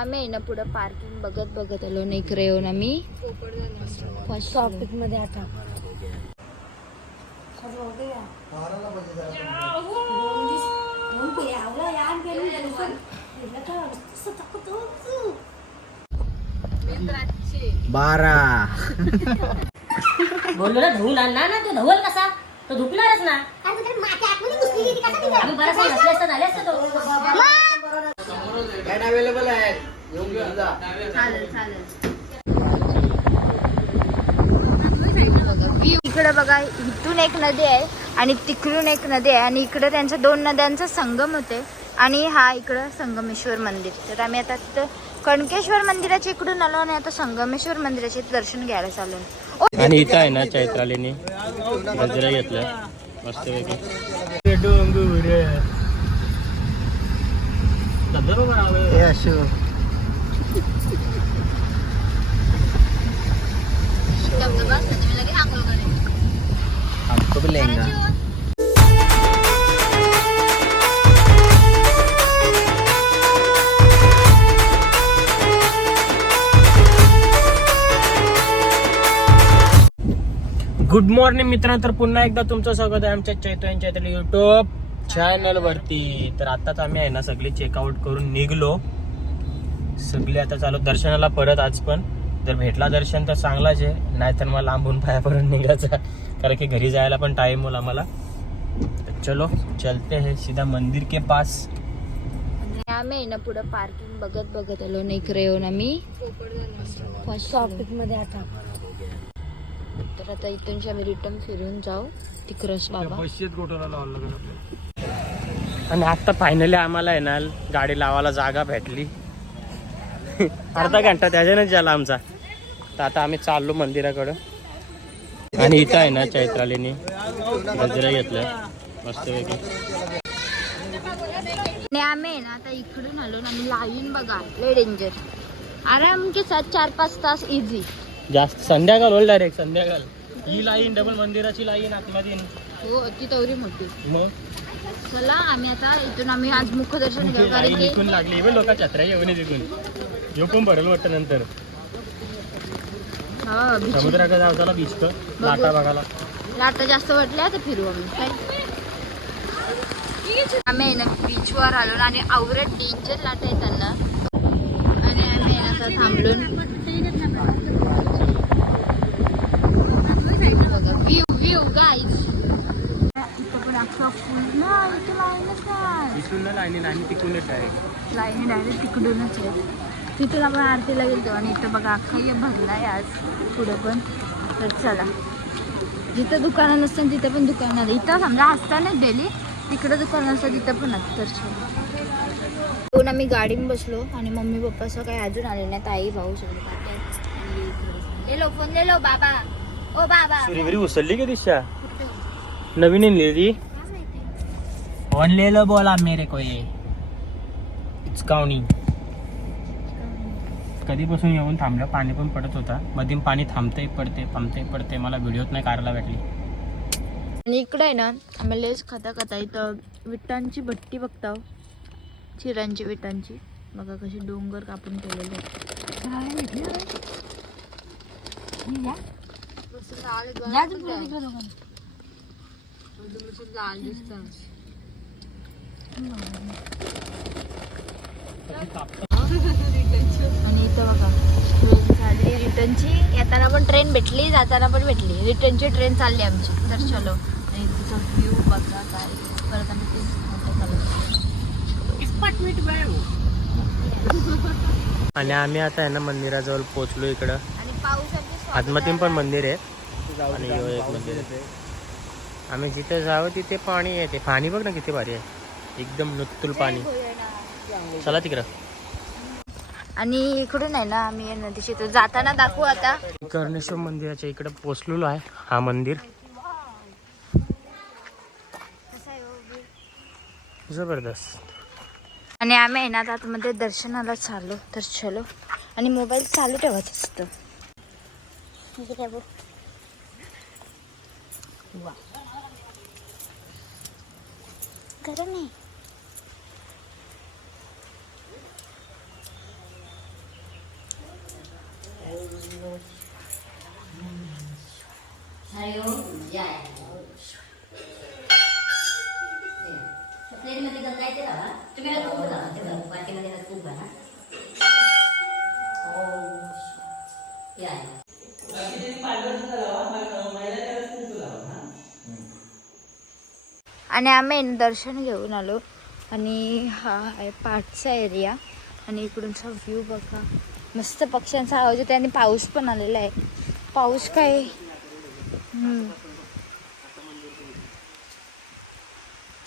आम्ही आहे ना पुढं पार्किंग बघत बघत आलो ना इकडे येऊन आम्ही फर्स्ट टॉपिकमध्ये आता. बारा. बोललो ना धुवून आण ना ना तो. धवल कसा? तो धुकणारच ना. आम्ही बराचसा नसले असता झाले असते तो. काय अवेलेबल आहे. येऊन घेऊन जा इकडे बघा इथून एक नदी आहे आणि तिकडून एक नदी आहे. आणि इकडे त्यांच्या दोन नद्यांचा संगम होते. आणि हा इकडं संगमेश्वर मंदिर. तर आम्ही आता तिथं कणकेश्वर मंदिराच्या इकडून आलो आणि आता संगमेश्वर मंदिराचे दर्शन घ्यायला चाललो आणि इथं आहे ना चैत्रालीने. गजरा घेतलं. मस्त पैकी हे अशोक गुड मॉर्निंग मित्रांनो तर पुन्हा एकदा तुमचं स्वागत आहे आमच्या चैतन चैतन युट्यूब चॅनलवरती तर आत्ताच आम्ही आहे ना सगळे चेकआउट करून निघलो. सगळे आता चालू दर्शनाला परत आज पण. जर भेटला दर्शन तर चांगलाच आहे. नाहीतर मग लांबून पायापर्यंत निघायचं. कारण की घरी जायला पण टाइम होईल आम्हाला. चलो चलते हैं सीधा मंदिर के पास. आम्ही ना पुढं पार्किंग बघत बघत आलो ना इकडे येऊन आम्ही फर्स्ट टॉपिकमध्ये आता. तर आता इथून आम्ही रिटर्न फिरून जाऊ. तिकडच बाबा. आणि आता फायनली आम्हाला आहे ना गाडी लावायला जागा भेटली. अर्धा घंटा त्याच्यानेच झाला आमचा. तर आता आम्ही चाललो मंदिराकडं. आणि इथं आहे ना चैत्रालीने. गजरा घेतलं मस्त पैकी. आणि आम्ही आहे ना आता इकडून आलो ना आम्ही लाईन बघा लय डेंजर आराम के साथ चार पाच तास इझी जास्त संध्याकाळ होईल डायरेक्ट संध्याकाळ. ही लाईन डबल मंदिराची लाईन आतमध्ये. हो ती तवरी मोठी. मग? चला आम्ही आता इथून आम्ही आज घेऊ कारण की लागली. लोक छत्र्या घेऊन तिथून येऊ पण भरेल वाटतं नंतर. हा beach. समुद्राकडे जाऊ चला बीच लाटा बघायला. लाटा जास्त वाटल्या तर फिरू आम्ही. काय? आम्ही आहे ना बीचवर आलो ना आणि आवरत डेंजर लाटा त्यांना आणि आम्ही आहे ना आता थांबलो. व्ह्यू व्ह्यू गाईज इथं पण अख्खा फुल ना इथं लाईनच नाही इथून लाईन आणि तिकडून डायरेक्ट लाईन डायरेक्ट तिकडूनच आहे. तिथून आपण आरतीला गेलो आणि इथं बघा अख्खा हे भरला आहे आज. पुढं पण. तर चला. जिथं दुकानं नसतात तिथं पण दुकानं इथं समजा असताना डेली तिकडं दुकानं असतात तिथं पण असतं तर चला. दोन आम्ही गाडीत बसलो आणि मम्मी पप्पा असं काही अजून आले नाही ताई भाऊ सगळे लो फोन लो बाबा. ओ बाबा. सूर्यगिरी उचलली का दिशा? नवीन ती? ऑन लेलो बोला मेरे को ये. इट्स काउनिंग कधीपासून येऊन थांबलं पाणी पण पडत होता. मधीन पाणी थांबते पडते थांबते पडते मला व्हिडिओत नाही काढायला भेटली. आणि इकडे आहे ना आम्ही लेस खाता खाता इथं विटांची भट्टी बघताव. चिरांची विटांची. बघा कशी डोंगर कापून ठेवलेले लाल दिसतं आणि इथं बघा. ट्रेन रिटर्नची. येताना पण ट्रेन भेटली जाताना पण भेटली. रिटर्नची ट्रेन चालली आमची. तर चलो. आणि तिचा व्ह्यू बघा काय. परत आम्ही ते आणि आम्ही आता आहे ना मंदिराजवळ पोहोचलो इकडं. आणि पाऊस आमची आतमध्ये पण मंदिर आहे. आणि एक मंदिर आहे. आम्ही जिथे जावं तिथे पाणी येते पाणी बघ ना किती भारी आहे. एकदम नुत्तुल पाणी. चला तिकडं. आणि इकडून आहे ना आम्ही नदीशी तर जाताना दाखवू आता. कर्णेश्वर मंदिराच्या इकडे पोचलेलो आहे हा मंदिर. जबरदस्त. आणि आम्ही आहे ना आता आतमध्ये दर्शनाला चाललो तर चलो. आणि मोबाईल चालू ठेवायचं असतं. वा. गरम आहे. प्लेटमध्ये तुम्ही लावा ते बघा वाटीमध्ये घाला या. आणि आम्ही दर्शन घेऊन आलो आणि हा आहे पाठचा एरिया आणि इकडूनचा व्ह्यू बघा मस्त पक्ष्यांचा आवाज होता आणि पाऊस पण आलेला आहे. पाऊस काय?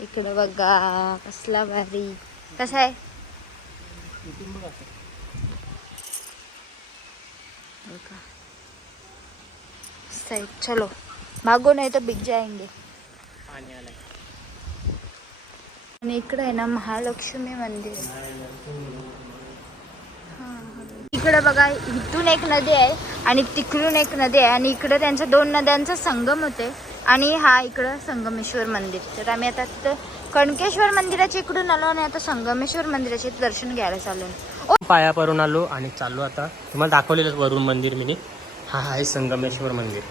इकडे बघा कसला भारी. कसा आहे? चलो. मागो नाही तर बिग जायंगे. आणि इकडे आहे ना महालक्ष्मी मंदिर. इकडे बघा इथून एक नदी आहे आणि तिकडून एक नदी आहे आणि इकडे त्यांच्या दोन नद्यांचा संगम होते आणि हा इकडं संगमेश्वर मंदिर. तर आम्ही आता तिथं कणकेश्वर मंदिराच्या इकडून आलो आणि आता संगमेश्वर मंदिराचे दर्शन घ्यायला चाललो पाया परून आलो आणि चाललो आता. तुम्हाला दाखवलेलं वरून मंदिर मी. हा आहे संगमेश्वर मंदिर.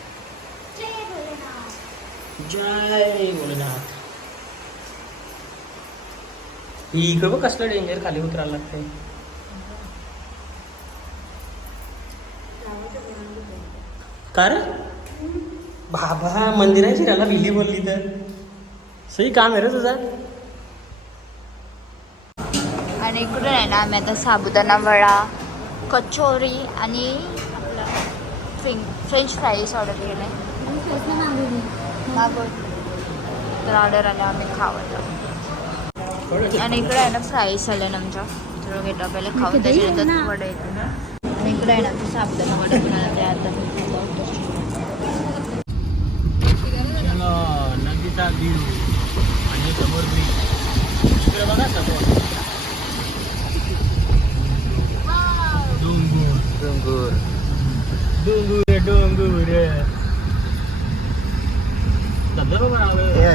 जय भोलेनाथ. ही इकडं कसलं डेंजर खाली उतरायला लागतंय. का रे बाबा मंदिराची त्याला विली बोलली तर. सही काम आहे रे तुझा. आणि इकडून आहे ना आम्ही आता साबुदाणा वडा कचोरी आणि आपलं फ्रें फ्रेंच फ्राईज ऑर्डर केले तर ऑर्डर आले आम्ही खावत आणि इकडे आहे ना फ्राईज आले ना आमच्या. तर घेतो पहिले खाऊ त्याच्यानंतर वडा येतो आणि इकडे आहे ना ते साबुदाणा वडा आता चलो नदीचा व्ह्यू आणि समोर बीच इकडे बघा समोर डोंगर डोंगर डोंगर डोंगर धबधबा पण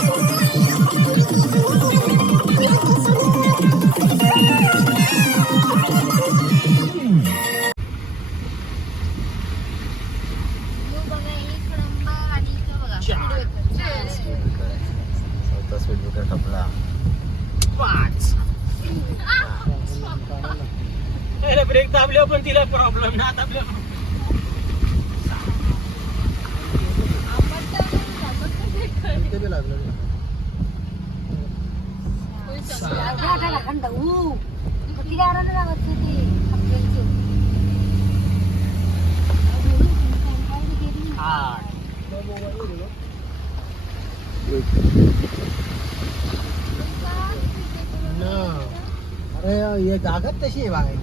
अरे ये जागाच तशी आहे बाहेर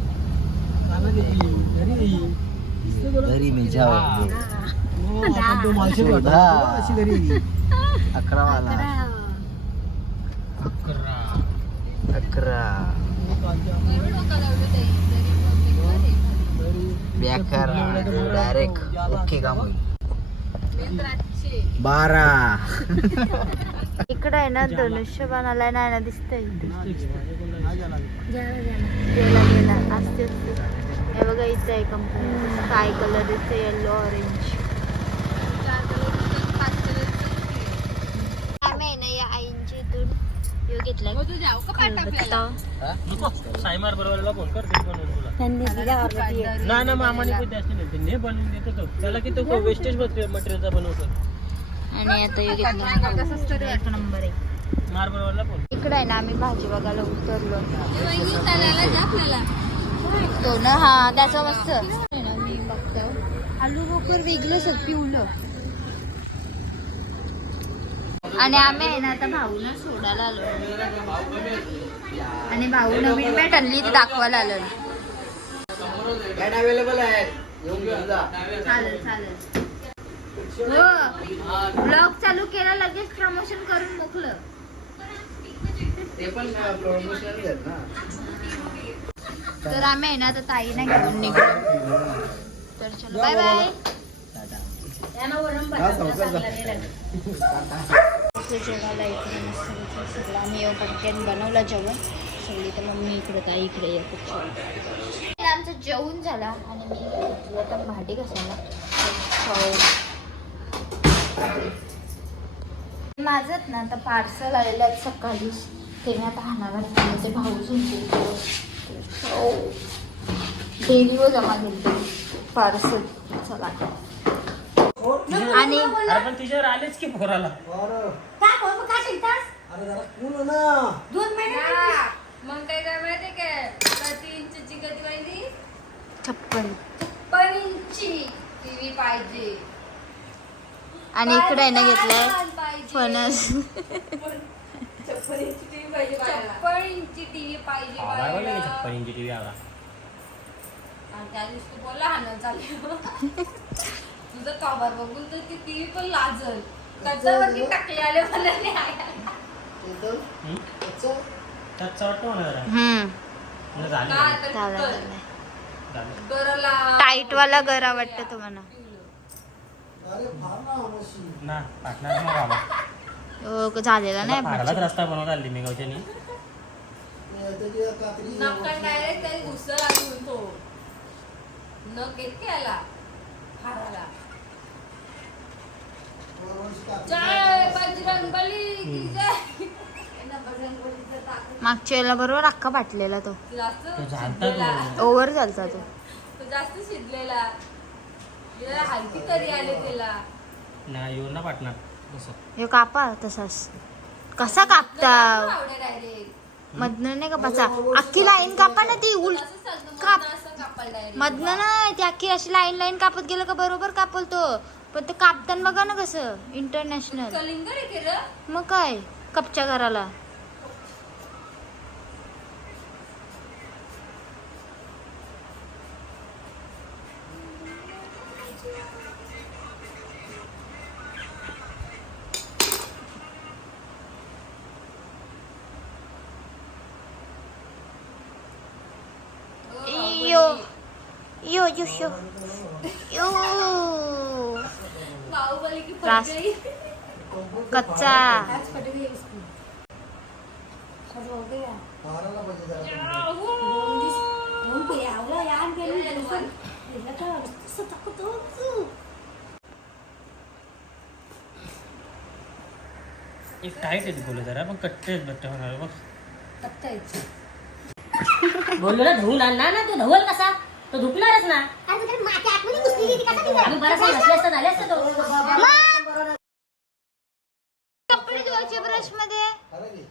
घरी मी जाऊ शोधा अकरा. वाला. अकरा. अकरा. बेकार डायरेक्ट ओके काम होईल. बारा. इकडे आहे ना धनुष्यबाण आलाय नाही ना दिसतंय. गेला गेला असते असते. हे बघा इथं आहे कंपनी स्काय कलर इथे येलो ऑरेंज ना सायमार बरोबरला फोन कर ते बनवून तुला. ना ना मामाने पण जास्त नाही ते नाही बनवून देतो तो त्याला किती तो वेस्टेज मटेरियलचा बनवतो. आणि आता यो घेतला एक नंबर आहे. मार बरोबरला फोन इकडे आहे ना आम्ही भाजी बघायला उतरलो. तो ना हा त्याचं मस्त. मी बघतो आलू रोकर वेगळंच पिवलं आणि आम्ही आहे ना आता भाऊला सोडायला आलो. आणि भाऊ नवीन मॅट आणली ती दाखवायला आलो. अवेलेबल आहे चालेल चालेल. हो ब्लॉग चालू केला लगेच प्रमोशन करून मोकलं. ते पण प्रमोशन ना. तर आम्ही आहे ना आता ताई नाही घेऊन निघलो. तर चलो बाय बाय जेवायला इकडे मस्त सगळं आम्ही येऊ बनवलं जेवण सगळी तर मम्मी इकडे ताई इकडे येतात जेवण आमचं जेवण झाला आणि मी आता भांडी घासायला. माझंच ना आता पार्सल आलेलं आहे सकाळीच ते मी आता हाणाला ठेवलं ते भाऊ डेलीवर जमा केलं पार्सल चला आणि अरे पण तिच्यावर आलेच की मग काय काय माहितीये काय प्रति इंचची कधी माहिती छप्पन पण इंची टीव्ही पाहिजे आणि इकडे आहे ना घेतलाय छप्पन पाहिजे. फणस छप्पन इंची टीव्ही पाहिजे छप्पन इंची टीव्ही पाहिजे बोलले की बाळाला. छप्पन इंची टीव्ही आला आणि त्या दिवशी तू बोलला हाणं तुझं काबार बघून तर ती टीव्ही पण लाजल कचावरती टाकले आले मला नाही आया. हम्म? अच्छा. त्याचं वाटतं मला जरा हम्म झालं काय का? तर झालं कर. झालं झालं. गरला टाईट वाला गरा वाटतं तुम्हाला ना पाटणार मग बाबा हो, झालेला नाही फारलाच रस्ता बनवता आली मी गावच्यानी त्याची कात्री नक्कल डायरेक्ट त्याची घुसर आणून तो. नख येत याला. हाराला. जय की जय यांना ताकद मागच्या बरोबर अख्खा बाटलेला तो. जास्त शिजलेला. ओव्हर झालता तो. तो जास्त शिजलेला. याला हलकी कधी आले त्याला. ना येऊन ना पाटणार तसं हे कापा तसाच. कसा कापता? आवडे डायरेक्ट मधनं नाही कापायचा अख्खी लाईन कापा ना ती उल काप. मधनं नाही ती अख्खी अशी लाईन लाईन कापत गेलं का बरोबर कापल तो पण ते कापताना बघा ना कसं इंटरनॅशनल मग काय कपच्या घराला. टेन्शन हे का असं टाकत एक टाईट आहे बोल जरा पण कट्टे बट्टे होणार बघ बोललो ना धुवून आण ना ना तो धवल कसा? तो धुकणारच ना. आम्ही बराच नसले असता झाले असते तो. कपडे धुवायचे ब्रशमध्ये. खरं की?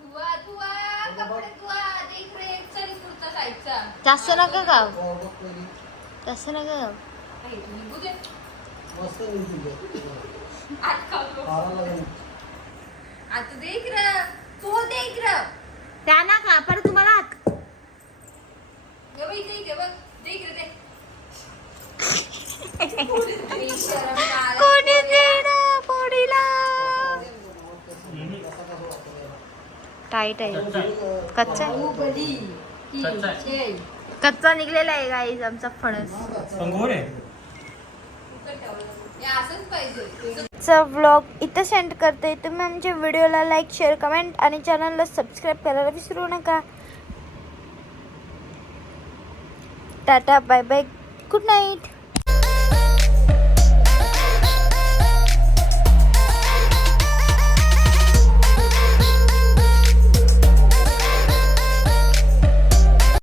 धुवा धुवा कपडे धुवा ते इकडे एक चरी पुरता जायचा जास्त नका गाव बघ पहिली. तसं नका गाव हे निघू दे. ते. आत खाऊ फाराला जाऊन. आता दे इकडं. तू दे इकडं. त्या ना का तुम्हाला हात हे बघ इथे इथे बघ दे इकडे दे बेशरम नालायक. कोणी देणं पोडीला टाईट आहे. कच्चा आहे. कच्चा निघलेला आहे गाईज आमचा फणस. चा व्लॉग इथं सेंड करते. तुम्ही आमच्या व्हिडिओला लाईक शेअर कमेंट आणि चॅनलला सबस्क्राईब करायला विसरू नका. Tata bye bye good night